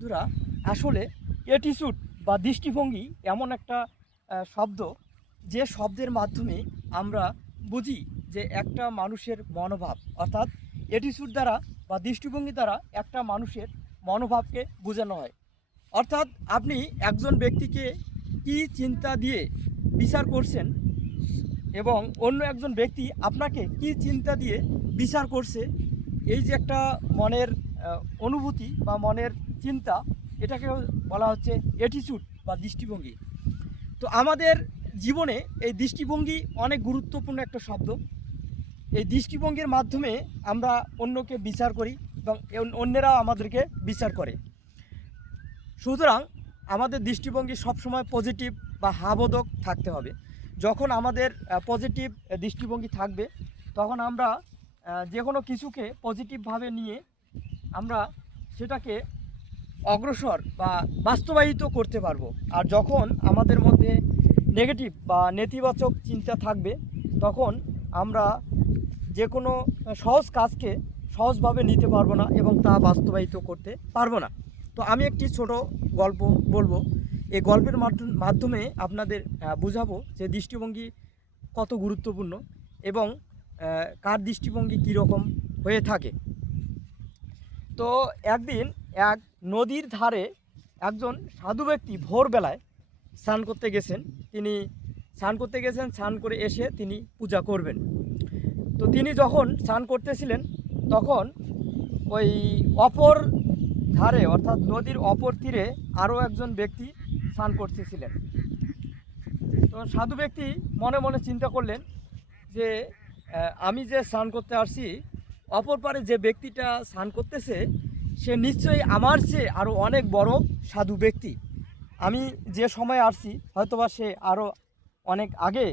বন্ধুরা, আসলে অ্যাটিটিউড বা দৃষ্টিভঙ্গি এমন একটা শব্দ, যে শব্দের মাধ্যমে আমরা বুঝি যে একটা মানুষের মনোভাব, অর্থাৎ অ্যাটিটিউড দ্বারা বা দৃষ্টিভঙ্গি দ্বারা একটা মানুষের মনোভাবকে বোঝানো হয়। অর্থাৎ আপনি একজন ব্যক্তিকে কি চিন্তা দিয়ে বিচার করছেন এবং অন্য একজন ব্যক্তি আপনাকে কি চিন্তা দিয়ে বিচার করছে, এই যে একটা মনের অনুভূতি বা মনের চিন্তা, এটাকে বলা হচ্ছে অ্যাটিটিউড বা দৃষ্টিভঙ্গি। তো আমাদের জীবনে এই দৃষ্টিভঙ্গি অনেক গুরুত্বপূর্ণ একটা শব্দ। এই দৃষ্টিভঙ্গির মাধ্যমে আমরা অন্যকে বিচার করি এবং অন্যেরাও আমাদেরকে বিচার করে। সুতরাং আমাদের দৃষ্টিভঙ্গি সবসময় পজিটিভ বা হাবোধক থাকতে হবে। যখন আমাদের পজিটিভ দৃষ্টিভঙ্গি থাকবে, তখন আমরা যে কোনো কিছুকে পজিটিভভাবে নিয়ে আমরা সেটাকে অগ্রসর বা বাস্তবায়িত করতে পারবো। আর যখন আমাদের মধ্যে নেগেটিভ বা নেতিবাচক চিন্তা থাকবে, তখন আমরা যে কোনো সহজ কাজকে সহজভাবে নিতে পারবো না এবং তা বাস্তবায়িত করতে পারবো না। তো আমি একটি ছোট গল্প বলবো। এই গল্পের মাধ্যমে আপনাদের বুঝাবো যে দৃষ্টিভঙ্গি কত গুরুত্বপূর্ণ এবং কার দৃষ্টিভঙ্গি কীরকম হয়ে থাকে। তো একদিন এক নদীর ধারে একজন সাধু ব্যক্তি ভোরবেলায় স্নান করতে গেছেন। স্নান করে এসে তিনি পূজা করবেন। তো তিনি যখন স্নান করতেছিলেন, তখন ওই অপর ধারে, অর্থাৎ নদীর অপর তীরে আরও একজন ব্যক্তি স্নান করতেছিলেন। তো সাধু ব্যক্তি মনে মনে চিন্তা করলেন যে আমি যে স্নান করতে আসছি, অপর পারে যে ব্যক্তিটা স্নান করতেছে সে নিশ্চয়ই আমার চেয়ে আরও অনেক বড় সাধু ব্যক্তি। আমি যে সময় আসছি হয়তোবা সে আরও অনেক আগে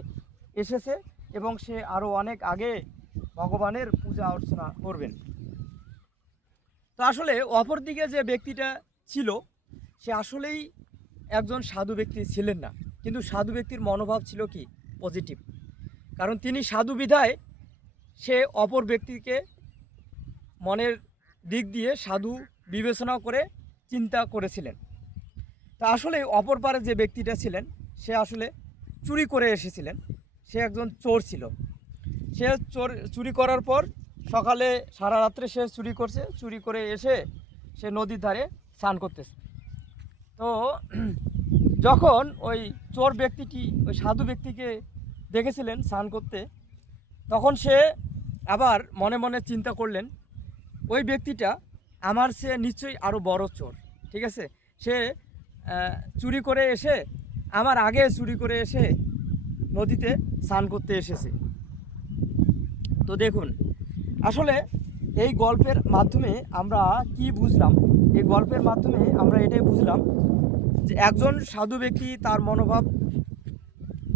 এসেছে এবং সে আরও অনেক আগে ভগবানের পূজা অর্চনা করবেন। তো আসলে অপর দিকে যে ব্যক্তিটা ছিল, সে আসলেই একজন সাধু ব্যক্তি ছিলেন না, কিন্তু সাধু ব্যক্তির মনোভাব ছিল কি পজিটিভ। কারণ তিনি সাধু বিধায় সে অপর ব্যক্তিকে মনের দিক দিয়ে সাধু বিবেচনা করে চিন্তা করেছিলেন। তা আসলে অপর পারে যে ব্যক্তিটা ছিলেন, সে আসলে চুরি করে এসেছিলেন। সে একজন চোর ছিল। সে চুরি করার পর সকালে সারা রাত্রে সে চুরি করে এসে সে নদীর ধারে স্নান করতেছে। তো যখন ওই চোর ব্যক্তিটি ওই সাধু ব্যক্তিকে দেখেছিলেন স্নান করতে, তখন সে আবার মনে মনে চিন্তা করলেন, ওই ব্যক্তিটা আমার সে নিশ্চয়ই আরও বড় চোর। ঠিক আছে, সে চুরি করে এসে আমার আগে চুরি করে এসে নদীতে স্নান করতে এসেছে। তো দেখুন, আসলে এই গল্পের মাধ্যমে আমরা কি বুঝলাম? এই গল্পের মাধ্যমে আমরা এটাই বুঝলাম যে একজন সাধু ব্যক্তি, তার মনোভাব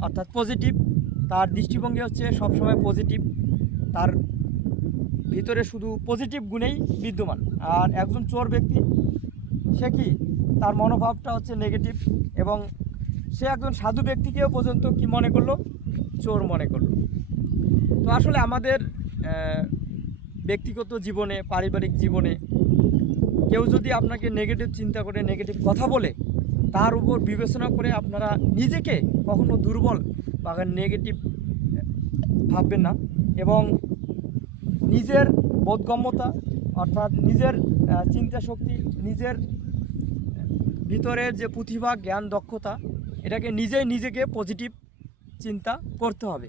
অর্থাৎ পজিটিভ, তার দৃষ্টিভঙ্গি হচ্ছে সবসময় পজিটিভ, তার ভিতরে শুধু পজিটিভ গুণেই বিদ্যমান। আর একজন চোর ব্যক্তি, সে কি, তার মনোভাবটা হচ্ছে নেগেটিভ এবং সে একজন সাধু ব্যক্তিকেও পর্যন্ত কি মনে করলো, চোর মনে করলো। তো আসলে আমাদের ব্যক্তিগত জীবনে, পারিবারিক জীবনে কেউ যদি আপনাকে নেগেটিভ চিন্তা করে, নেগেটিভ কথা বলে, তার উপর বিবেচনা করে আপনারা নিজেকে কখনো দুর্বল বা নেগেটিভ ভাববেন না এবং নিজের বোধগম্যতা, অর্থাৎ নিজের চিন্তা শক্তি, নিজের ভিতরের যে প্রতিভা, জ্ঞান, দক্ষতা, এটাকে নিজেকে পজিটিভ চিন্তা করতে হবে।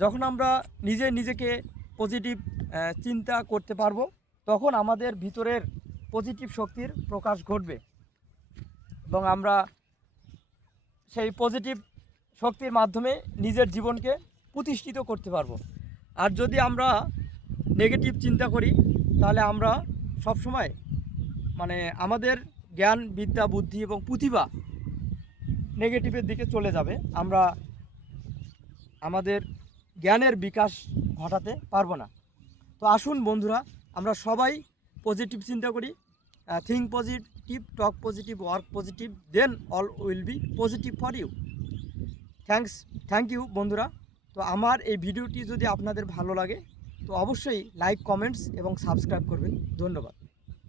যখন আমরা নিজেকে পজিটিভ চিন্তা করতে পারবো, তখন আমাদের ভিতরের পজিটিভ শক্তির প্রকাশ ঘটবে এবং আমরা সেই পজিটিভ শক্তির মাধ্যমে নিজের জীবনকে প্রতিষ্ঠিত করতে পারবো। আর যদি আমরা নেগেটিভ চিন্তা করি, তাহলে আমরা সবসময় আমাদের জ্ঞান, বিদ্যা, বুদ্ধি এবং প্রতিভা নেগেটিভের দিকে চলে যাবে। আমরা আমাদের জ্ঞানের বিকাশ ঘটাতে পারবো না। তো আসুন বন্ধুরা, আমরা সবাই পজিটিভ চিন্তা করি। Think positive, talk positive, work positive, then all will be positive for you. Thank you বন্ধুরা। তো আমার এই ভিডিওটি যদি আপনাদের ভালো লাগে, তো অবশ্যই লাইক, কমেন্টস এবং সাবস্ক্রাইব করবেন। ধন্যবাদ।